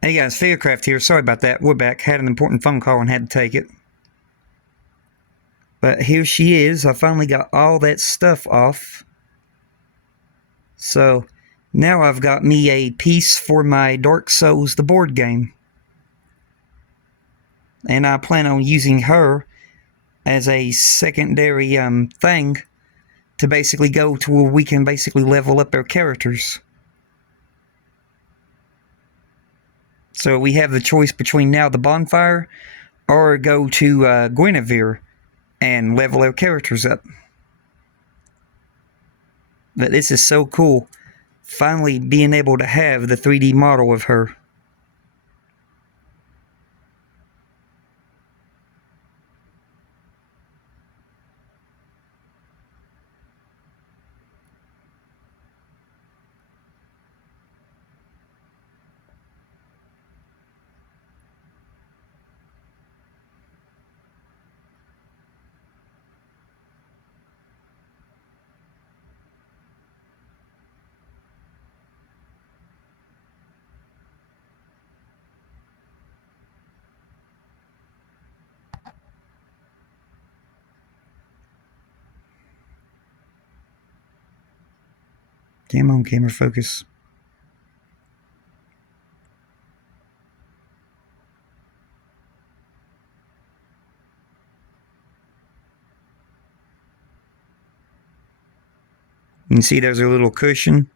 Hey guys, Fearcraft here. Sorry about that. We're back. Had an important phone call and had to take it. But here she is. I finally got all that stuff off. So now I've got me a piece for my Dark Souls, the board game. And I plan on using her as a secondary thing to basically go to where we can basically level up our characters. So we have the choice between now the bonfire or go to Gwynevere and level our characters up. But this is so cool. Finally being able to have the 3D model of her. Come on, camera focus. You can see there's a little cushion.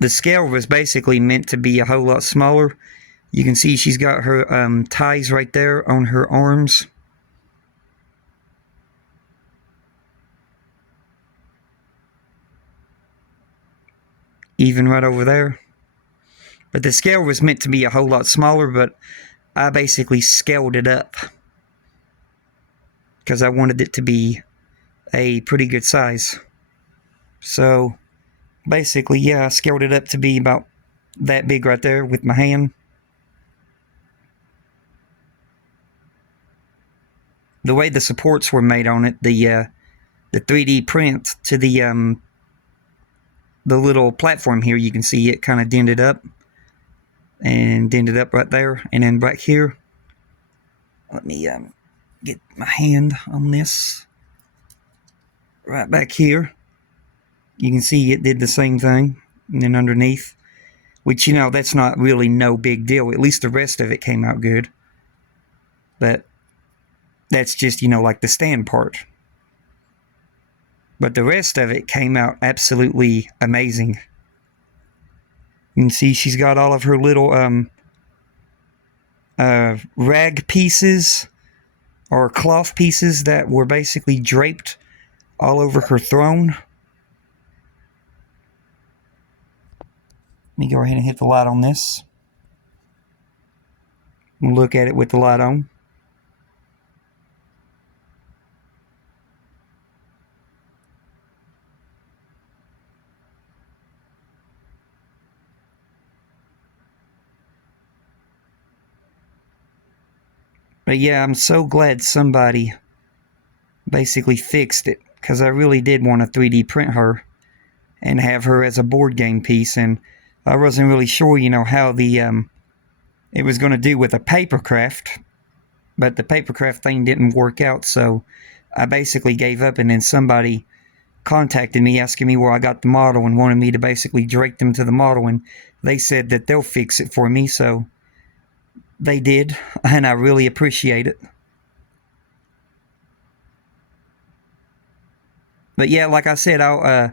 The scale was basically meant to be a whole lot smaller. You can see she's got her ties right there on her arms. Even right over there. But the scale was meant to be a whole lot smaller, but I basically scaled it up because I wanted it to be a pretty good size. So basically, yeah, I scaled it up to be about that big right there with my hand. The way the supports were made on it, the 3D print to the little platform here, you can see it kind of dented up and dented up right there, and then back here. Let me get my hand on this. Right back here, you can see it did the same thing, and then underneath, which, you know, that's not really no big deal. At least the rest of it came out good. But that's just, you know, like the stand part. But the rest of it came out absolutely amazing. You can see she's got all of her little rag pieces or cloth pieces that were basically draped all over her throne. Let me go ahead and hit the light on this. Look at it with the light on. But yeah, I'm so glad somebody basically fixed it, because I really did want to 3D print her and have her as a board game piece, and I wasn't really sure, you know, how the it was going to do with a papercraft, but the papercraft thing didn't work out, so I basically gave up, and then somebody contacted me asking me where I got the model and wanted me to basically direct them to the model, and they said that they'll fix it for me, so they did, and I really appreciate it. But yeah, like I said, I'll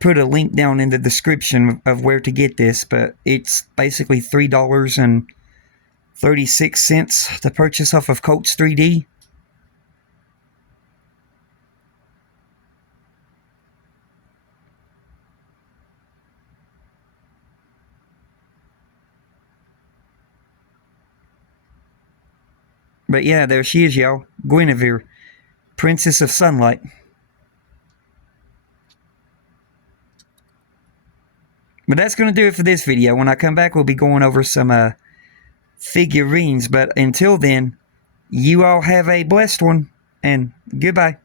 put a link down in the description of where to get this, but it's basically $3.36 to purchase off of Coats 3D. But yeah, there she is, y'all. Gwynevere, Princess of Sunlight. But that's going to do it for this video. When I come back, we'll be going over some figurines. But until then, you all have a blessed one, and goodbye.